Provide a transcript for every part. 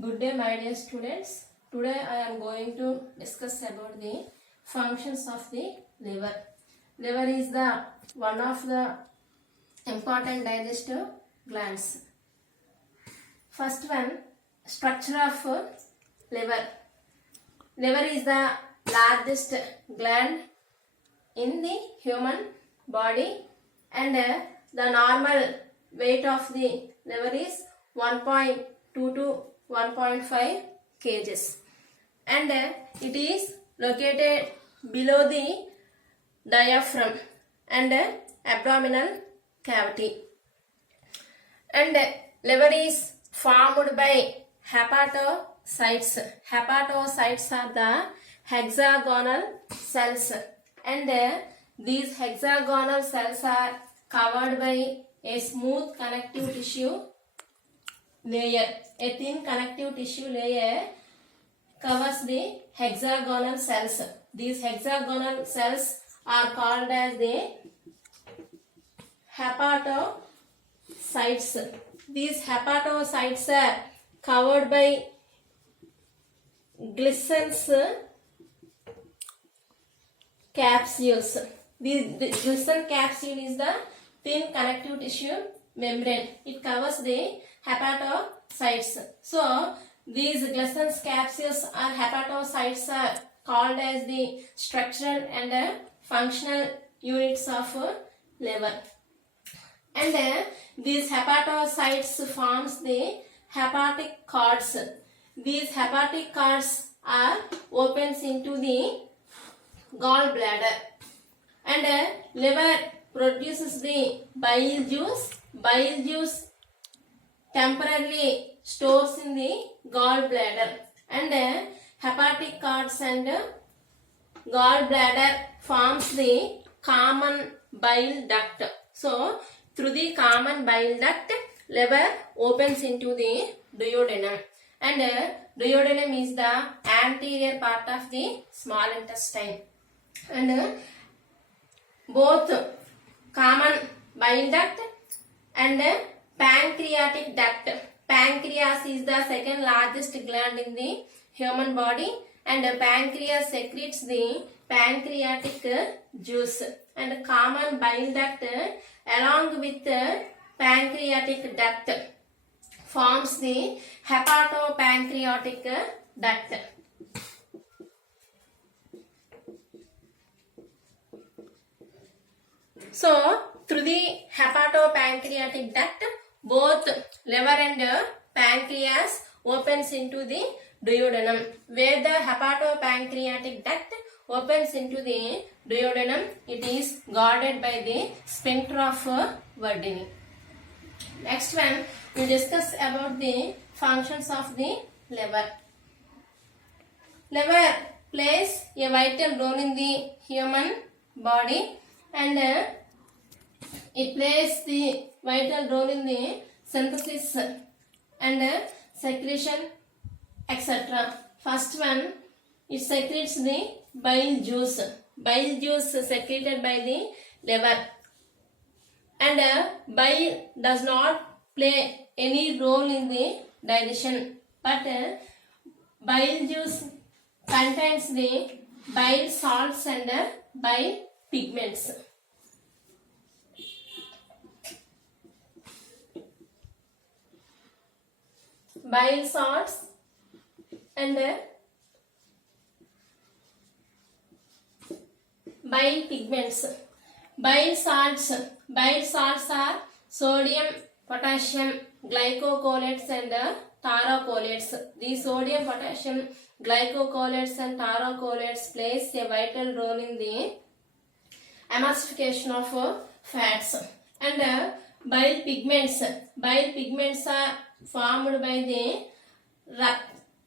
Good day, my dear students. Today I am going to discuss about the functions of the liver. Liver is the one of the important digestive glands. First one, structure of liver. Liver is the largest gland in the human body, and the normal weight of the liver is 1.2 to 1.5 kgs, and it is located below the diaphragm and abdominal cavity. And liver is formed by hepatocytes. Hepatocytes are the hexagonal cells, and these hexagonal cells are covered by a smooth connective tissue layer. A thin connective tissue layer covers the hexagonal cells. These hexagonal cells are called as the hepatocytes. These hepatocytes are covered by Glissen's capsules. The Glissen capsule is the thin connective tissue membrane. It covers the hepatocytes. So these Glissen's capsules or hepatocytes are called as the structural and functional units of liver. And these hepatocytes forms the hepatic cords. These hepatic cords are opens into the gallbladder, and liver produces the bile juice. Bile juice temporarily stores in the gallbladder, and hepatic cords and gallbladder forms the common bile duct. So through the common bile duct, liver opens into the duodenum, and duodenum is the anterior part of the small intestine, and both common bile duct and pancreatic duct. Pancreas is the second largest gland in the human body, and pancreas secretes the pancreatic juice, and common bile duct along with pancreatic duct forms the hepatopancreatic duct. So through the hepatopancreatic duct, both liver and pancreas opens into the duodenum. Where the hepatopancreatic duct opens into the duodenum, it is guarded by the sphincter of Verdini. Next one, we discuss about the functions of the liver. Liver plays a vital role in the human body, and it plays the vital role in the synthesis and secretion, etc. First one, it secretes the bile juice. Bile juice secreted by the liver, and bile does not play any role in the digestion, but bile juice contains the bile salts and bile pigments. Bile salts and bile pigments. Bile salts are sodium, potassium, glycocholates and tarocholates. These sodium, potassium, glycocholates and tarocholates plays a vital role in the emulsification of fats. And bile pigments are formed by the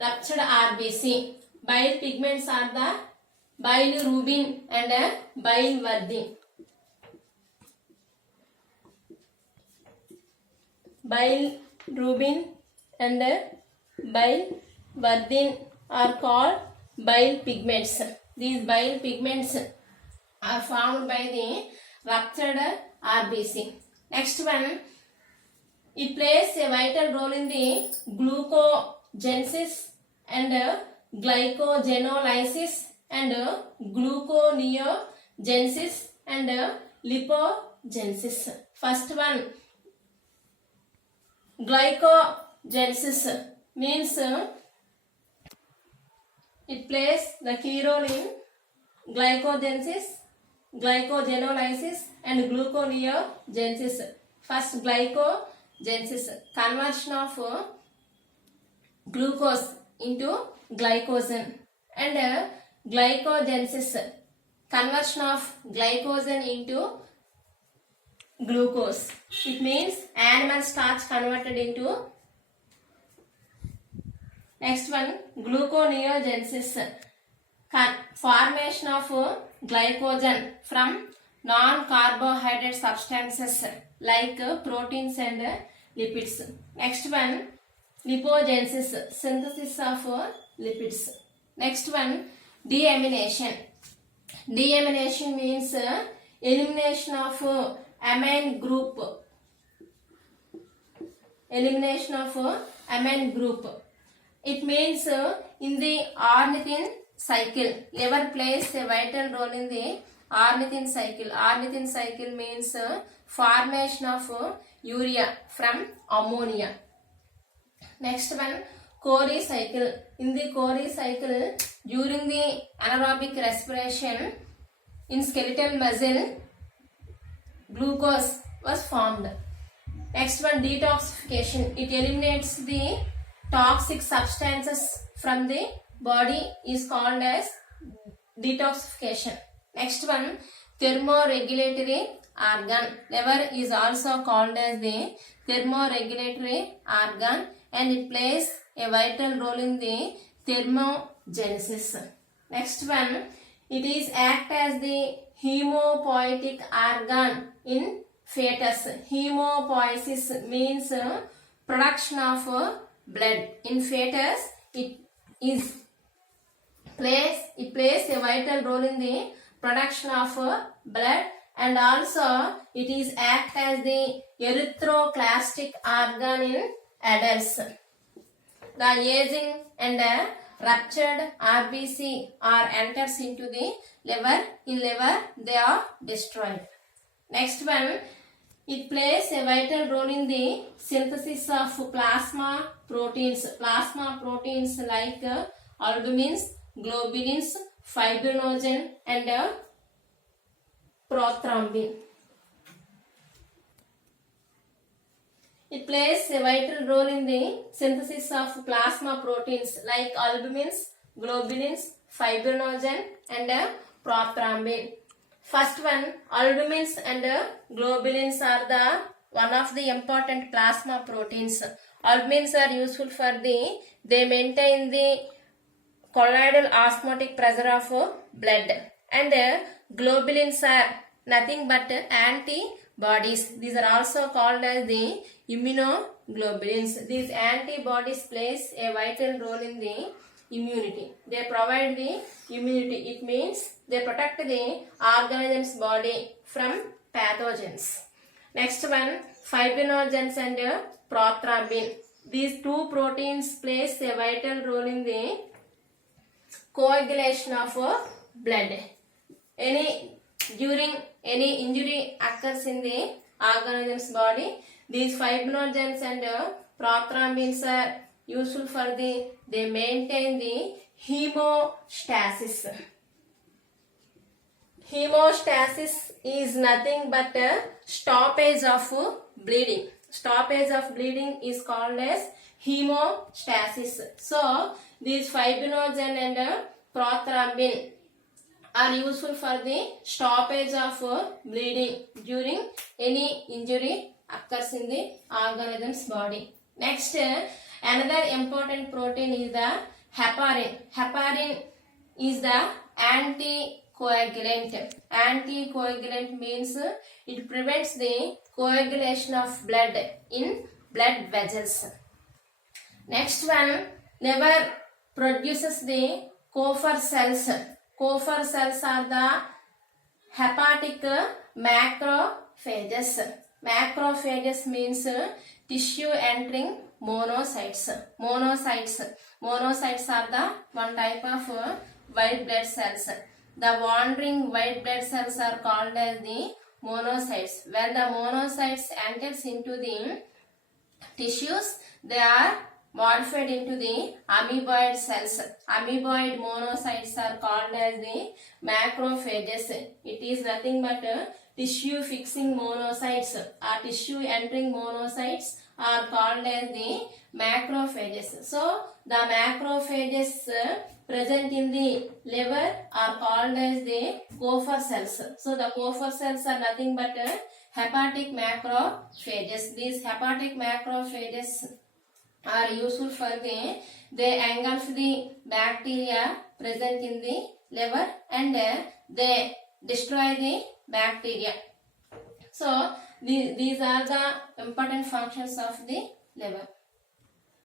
ruptured RBC. Bile pigments are the bilirubin and biliverdin. Bilirubin and biliverdin are called bile pigments. These bile pigments are formed by the ruptured RBC. Next one, it plays a vital role in the glycogenogenesis and glycogenolysis and gluconeogenesis and lipogenesis. First one, glycogenesis means it plays the key role in glycogenesis, glycogenolysis and gluconeogenesis. First, glycogenesis, conversion of glucose into glycogen, and glycogenesis, conversion of glycogen into glucose. It means animal starch converted into. Next one, gluconeogenesis, formation of glycogen from non-carbohydrate substances like proteins and lipids. Next one, lipogenesis, synthesis of lipids. Next one, deamination. Deamination means elimination of amine group. Elimination of amine group. It means in the ornithine cycle, liver plays a vital role in the ornithine cycle. Ornithine cycle means formation of urea from ammonia. Next one, Cori cycle. In the Cori cycle, during the anaerobic respiration in skeletal muscle, glucose was formed. Next one, detoxification. It eliminates the toxic substances from the body, is called as detoxification. Next one, thermoregulatory organ. Liver is also called as the thermoregulatory organ, and it plays a vital role in the thermogenesis. Next one, it is act as the hemopoietic organ in fetus. Hemopoiesis means production of blood. In fetus, it plays a vital role in the production of blood, and also it is act as the erythroclastic organ in adults. The aging and ruptured RBC are enters into the liver. In liver, they are destroyed. Next one, it plays a vital role in the synthesis of plasma proteins. Plasma proteins like albumins, globulins, fibrinogen and prothrombin. It plays a vital role in the synthesis of plasma proteins like albumins, globulins, fibrinogen and prothrombin. First one, albumins and globulins are the one of the important plasma proteins. Albumins are useful for they maintain the colloidal osmotic pressure of blood, and globulins are nothing but antibodies. These are also called as the immunoglobulins. These antibodies plays a vital role in the immunity. They provide the immunity. It means they protect the organism's body from pathogens. Next one, fibrinogens and prothrombin. These two proteins plays a vital role in the coagulation of blood. During any injury occurs in the organism's body, these fibrinogens and prothrombins are useful for they maintain the hemostasis. Hemostasis is nothing but a stoppage of bleeding. Stoppage of bleeding is called as hemostasis. So, these fibrinogen and prothrombin are useful for the stoppage of bleeding during any injury occurs in the organism's body. Next, another important protein is the heparin. Heparin is the anticoagulant. Anticoagulant means it prevents the coagulation of blood in blood vessels. Next one, liver produces the Kupffer cells. Kupffer cells are the hepatic macrophages. Macrophages means tissue entering monocytes. Monocytes are the one type of white blood cells. The wandering white blood cells are called as the monocytes. When the monocytes enters into the tissues, they are modified into the amoeboid cells. Amoeboid monocytes are called as the macrophages. It is nothing but tissue fixing monocytes or tissue entering monocytes are called as the macrophages. So the macrophages present in the liver are called as the Kupffer cells. So the Kupffer cells are nothing but hepatic macrophages. These hepatic macrophages are useful for they engulf the bacteria present in the liver and they destroy the bacteria. So these are the important functions of the liver.